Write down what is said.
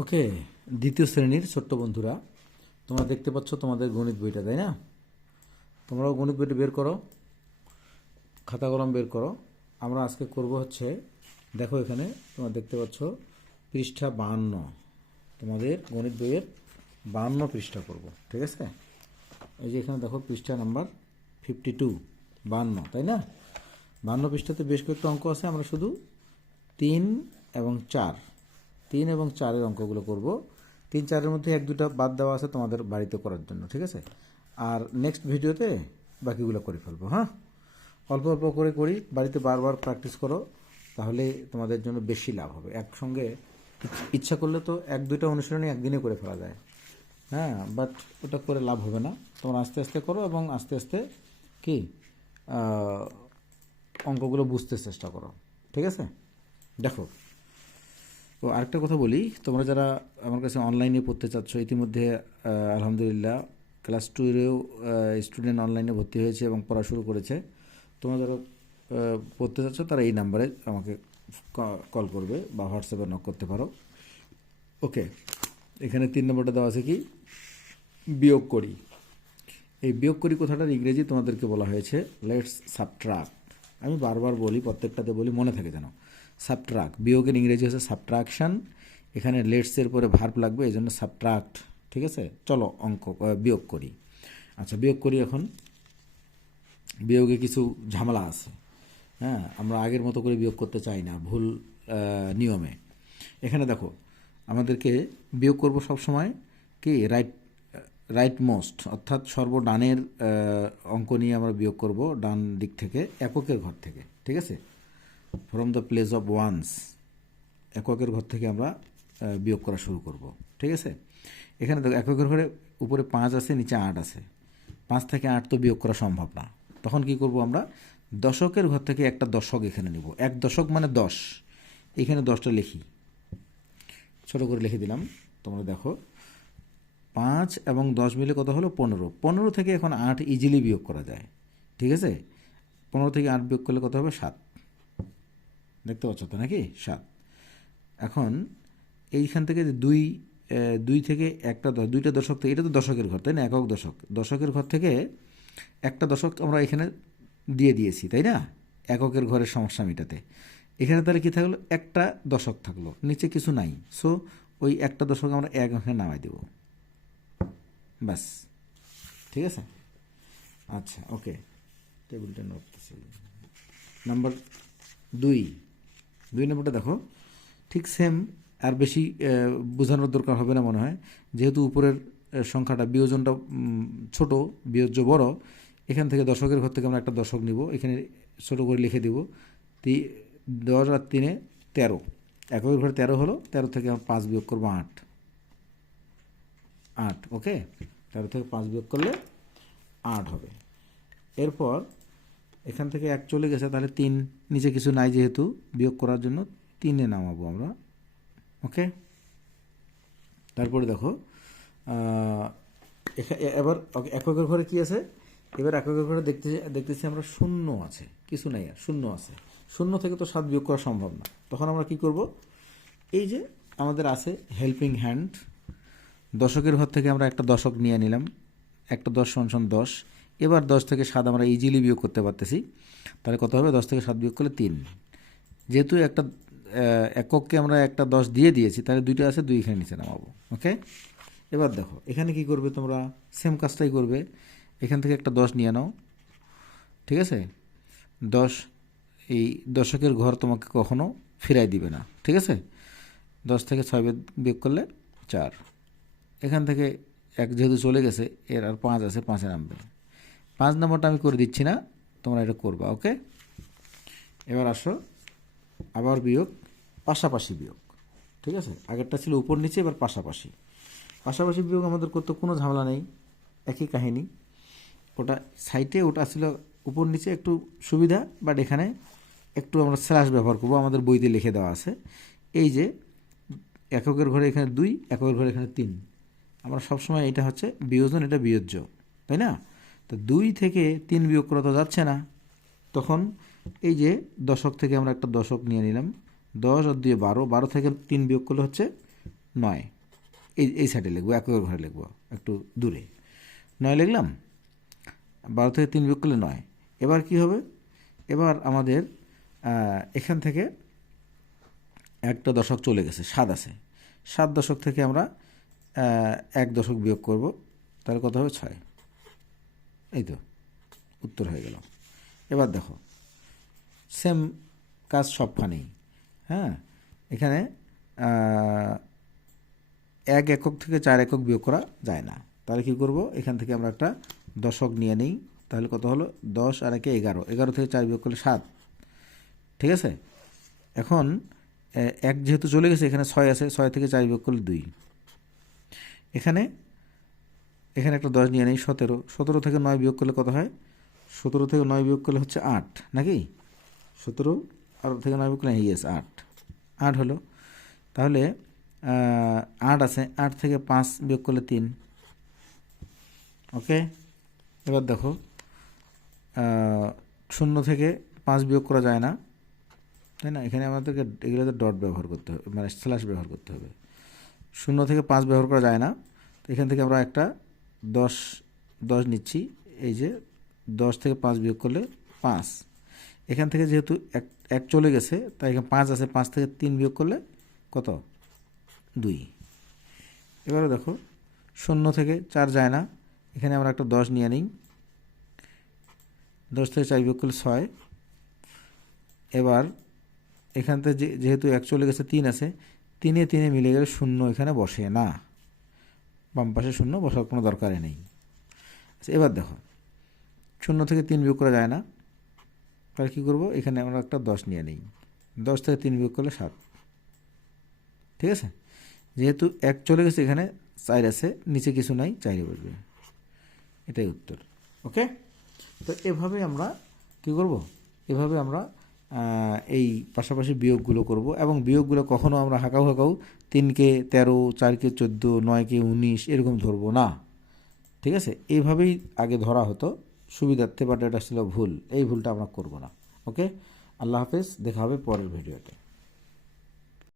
ওকে, দ্বিতীয় শ্রেণির ছোট্ট বন্ধুরা, তোমরা দেখতে পাচ্ছ তোমাদের গণিত বইটা, তাই না? তোমরাও গণিত বইটা বের করো, খাতা কলম বের করো। আমরা আজকে করব হচ্ছে, দেখো এখানে তোমরা দেখতে পাচ্ছ পৃষ্ঠা বাহান্ন। তোমাদের গণিত বইয়ের বাহান্ন পৃষ্ঠা করব, ঠিক আছে? এই যে এখানে দেখো পৃষ্ঠা নাম্বার ফিফটি টু, বাহান্ন, তাই না? বাহান্ন পৃষ্ঠাতে বেশ কয়েকটা অঙ্ক আছে, আমরা শুধু তিন এবং চার তিন এবং চারের অঙ্কগুলো করব। তিন, চারের মধ্যে এক, দুটা বাদ দেওয়া আছে তোমাদের বাড়িতে করার জন্য, ঠিক আছে? আর নেক্সট ভিডিওতে বাকিগুলো করে ফেলব হ্যাঁ? অল্প অল্প করে করি, বাড়িতে বারবার প্র্যাকটিস করো, তাহলে তোমাদের জন্য বেশি লাভ হবে। একসঙ্গে ইচ- ইচ্ছা করলে তো এক, দুইটা অনুশীলনী একদিনে করে ফেলা যায়। হ্যাঁ বাট ওটা করে লাভ হবে না। তোমরা আস্তে আস্তে করো এবং আস্তে আস্তে কি অঙ্কগুলো বুঝতে চেষ্টা করো, ঠিক আছে? দেখো তো আরেকটা কথা বলি, তোমরা যারা আমার কাছে অনলাইনে পড়তে চাচ্ছ, ইতিমধ্যে আলহামদুলিল্লাহ ক্লাস টুয়েও স্টুডেন্ট অনলাইনে ভর্তি হয়েছে এবং পড়া শুরু করেছে। তোমরা যারা পড়তে চাচ্ছ, তারা এই নাম্বারে আমাকে কল করবে বা হোয়াটসঅ্যাপে নক করতে পারো। ওকে এখানে তিন নম্বরটা দেওয়া আছে কি? বিয়োগ করি। এই বিয়োগ করি কথাটার ইংরেজি তোমাদেরকে বলা হয়েছে লেটস সাবট্রাক্ট আমি বারবার বলি, প্রত্যেকটাতে বলি, মনে থাকে যেন। সাবট্রাক্ট বিয়োগের ইংরেজি হচ্ছে সাবট্রাকশন এখানে লেটসের পরে ভার্ব লাগবে, এই জন্য সাবট্রাক্ট ঠিক আছে? চলো অঙ্ক বিয়োগ করি। আচ্ছা বিয়োগ করি এখন। বিয়োগে কিছু ঝামেলা আছে। হ্যাঁ আমরা আগের মতো করে বিয়োগ করতে চাই না, ভুল নিয়মে। এখানে দেখো, আমাদেরকে বিয়োগ করব সবসময় কি? রাইট রাইট মোস্ট অর্থাৎ সর্বডানের অঙ্ক নিয়ে আমরা বিয়োগ করব ডান দিক থেকে, এককের ঘর থেকে, ঠিক আছে? From the place of ones এককের ঘর থেকে আমরা বিয়োগ করা শুরু করব। ঠিক আছে? এখানে দেখো, এককের ঘরে উপরে পাঁচ আছে, নিচে আট আছে। পাঁচ থেকে আট তো বিয়োগ করা সম্ভব না। তখন কি করব আমরা? দশকের ঘর থেকে একটা দশক এখানে নিব। এক দশক মানে দশ। এখানে দশটা লিখি। ছোট করে লিখে দিলাম। তোমরা দেখো, পাঁচ এবং দশ মিলে কত হলো? পনেরো। পনেরো থেকে এখন আট ইজিলি বিয়োগ করা যায়। ঠিক আছে? পনেরো থেকে আট বিয়োগ করলে কত হবে? সাত। দেখতে পাচ্ছ তো নাকি? সাত। এখন এইখান থেকে যে দুই দুই থেকে একটা দুইটা দশক থেকে, এটা তো দশকের ঘর, তাই না? একক দশক। দশকের ঘর থেকে একটা দশক আমরা এখানে দিয়ে দিয়েছি, তাই না? এককের ঘরের সমস্যা মেটাতে। এখানে তাহলে কী থাকল? একটা দশক থাকল, নিচে কিছু নাই। সো ওই একটা দশক আমরা এক এখানে নামাই দেব। ব্যাস। ঠিক আছে? আচ্ছা ওকে। টেবিলটা নড়তেছি নাম্বার দুই। দুই নম্বরটা দেখো। ঠিক সেম আর বেশি বোঝানোর দরকার হবে না মনে হয়। যেহেতু উপরের সংখ্যাটা বিয়োজনটা ছোট, বিয়োজ্য বড়, এখান থেকে দশকের ঘর থেকে আমরা একটা দশক নিব। এখানে ছোট করে লিখে দিব, তি, দশ আর তিনে তেরো। এককের ঘরে তেরো হলো, তেরো থেকে আমরা পাঁচ বিয়োগ করব আট। আট ওকে তেরো থেকে পাঁচ বিয়োগ করলে আট হবে। এরপর এখান থেকে এক চলে গেছে, তাহলে তিন, নিচে কিছু নাই যেহেতু, বিয়োগ করার জন্য তিনে নামাবো আমরা, ওকে? তারপরে দেখো এবার এককের ঘরে কি আছে? এবার এককের ঘরে দেখতে, দেখতেছি আমরা শূন্য আছে, কিছু নাই আর, শূন্য আছে। শূন্য থেকে তো সাত বিয়োগ করা সম্ভব না। তখন আমরা কি করব? এই যে আমাদের আছে হেল্পিং হ্যান্ড দশকের ঘর থেকে আমরা একটা দশক নিয়ে নিলাম, একটা দশ সমান দশ। এবার দশ থেকে সাত আমরা ইজিলি বিয়োগ করতে পারতেছি। তাহলে কত হবে? দশ থেকে সাত বিয়োগ করলে তিন। যেহেতু একটা আহ, একককে আমরা একটা দশ দিয়ে দিয়েছি তাহলে দুইটা আছে দুই এখানে নিচে নামাবো। ওকে এবার দেখো এখানে কি করবে তোমরা? সেম কাজটাই করবে। এখান থেকে একটা দশ নিয়ে নাও। ঠিক আছে? দশ এই দশকের ঘর তোমাকে কখনো ফিরাই দিবে না। ঠিক আছে? দশ থেকে ছয় বিয়োগ করলে চার। এখান থেকে এক যেহেতু চলে গেছে এর আর পাঁচ আছে পাঁচে নামবে পাঁচ নম্বরটা আমি করে দিচ্ছি না, তোমরা এটা করবা, ওকে? এবার আসো, আবার বিয়োগ, পাশাপাশি বিয়োগ, ঠিক আছে? আগেরটা ছিল উপর নিচে, এবার পাশাপাশি। পাশাপাশি বিয়োগ আমাদের করতে কোনো ঝামেলা নেই, একই কাহিনী। ওটা সাইটে, ওটা ছিল উপর নিচে, একটু সুবিধা, বাট এখানে একটু আমরা স্ল্যাশ ব্যবহার করব, আমাদের বইতে লিখে দেওয়া আছে। এই যে, এককের ঘরে এখানে দুই, এককের ঘরে এখানে তিন। আমরা সবসময় এটা হচ্ছে বিয়োজন, এটা বিয়োজ্য, তাই না? তো দুই থেকে তিন বিয়োগ করা তো যাচ্ছে না। তখন এই যে দশক থেকে আমরা একটা দশক নিয়ে নিলাম, দশ আর দুই বারো বারো থেকে তিন বিয়োগ করলে হচ্ছে নয়। এই এই সাইডে লিখব, একের ঘরে লিখব, একটু দূরে। নয় লিখলাম, বারো থেকে তিন বিয়োগ করলে নয়। এবার কি হবে? এবার আমাদের এখান থেকে একটা দশক চলে গেছে, সাত আছে। সাত দশক থেকে আমরা এক দশক বিয়োগ করব, তাহলে কত হবে? ছয়। এই তো, উত্তর হয়ে গেল। এবার দেখো সেম কাজ সবখানেই হ্যাঁ? এখানে এক একক থেকে চার একক বিয়োগ করা যায় না। তাহলে কি করব? এখান থেকে আমরা একটা দশক নিয়ে নিই, তাহলে কত হলো? দশ আর একে এগারো। এগারো থেকে চার বিয়োগ করলে সাত। ঠিক আছে? এখন এক যেহেতু চলে গেছে, এখানে ছয় আছে, ছয় থেকে চার বিয়োগ করলে দুই। এখানে এখানে একটা দশ নিয়ে নেই, সতেরো। সতেরো থেকে নয় বিয়োগ করলে কত হয়? সতেরো থেকে নয় বিয়োগ করলে হচ্ছে আট, নাকি? সতেরো আর থেকে নয় বিয়োগ করলে ইয়েস আট। আট হলো। তাহলে আট আছে, আট থেকে পাঁচ বিয়োগ করলে তিন। ওকে? এবার দেখো শূন্য থেকে পাঁচ বিয়োগ করা যায় না। তাই না? এখানে আমাদেরকে এগুলোতে ডট ব্যবহার করতে হবে মানে স্ল্যাশ ব্যবহার করতে হবে। শূন্য থেকে পাঁচ ব্যবহার করা যায় না। তো এখান থেকে আমরা একটা দশ দশ নিচ্ছি। এই যে দশ থেকে পাঁচ বিয়োগ করলে পাঁচ। এখান থেকে যেহেতু এক এক চলে গেছে, তাই এখানে পাঁচ আছে, পাঁচ থেকে তিন বিয়োগ করলে কত? দুই। এবারে দেখো, শূন্য থেকে চার যায় না। এখানে আমরা একটা দশ নিয়ে নিই। দশ থেকে চার বিয়োগ করলে ছয়। এবার এখান থেকে যেহেতু এক চলে গেছে, তিন আছে, তিনে তিনে মিলে গেলে শূন্য এখানে বসে না। বাম পাশে শূন্য, বসার কোনো দরকারই নেই। আচ্ছা এবার দেখো। শূন্য থেকে তিন বিয়োগ করা যায় না। তাহলে কী করব? এখানে আমরা একটা দশ নিয়ে নিই। দশ থেকে তিন বিয়োগ করলে সাত। ঠিক আছে? যেহেতু এক চলে গেছে এখানে, চার আছে, নিচে কিছু নাই চাইরে বসবে। এটাই উত্তর। ওকে? তো এভাবে আমরা কি করব? এভাবে আমরা এই পাশাপাশি বিয়োগগুলো করব এবং বিয়োগগুলো কখনও আমরা হাঁকাও হাঁকাও তিনকে তেরো, চারকে চোদ্দ, নয়কে উনিশ এরকম ধরবো না। ঠিক আছে? এইভাবেই আগে ধরা হতো। সুবিধার্থে, বাট এটা ছিল ভুল। এই ভুলটা আমরা করব না। ওকে? আল্লাহ হাফেজ। দেখা হবে পরের ভিডিওতে।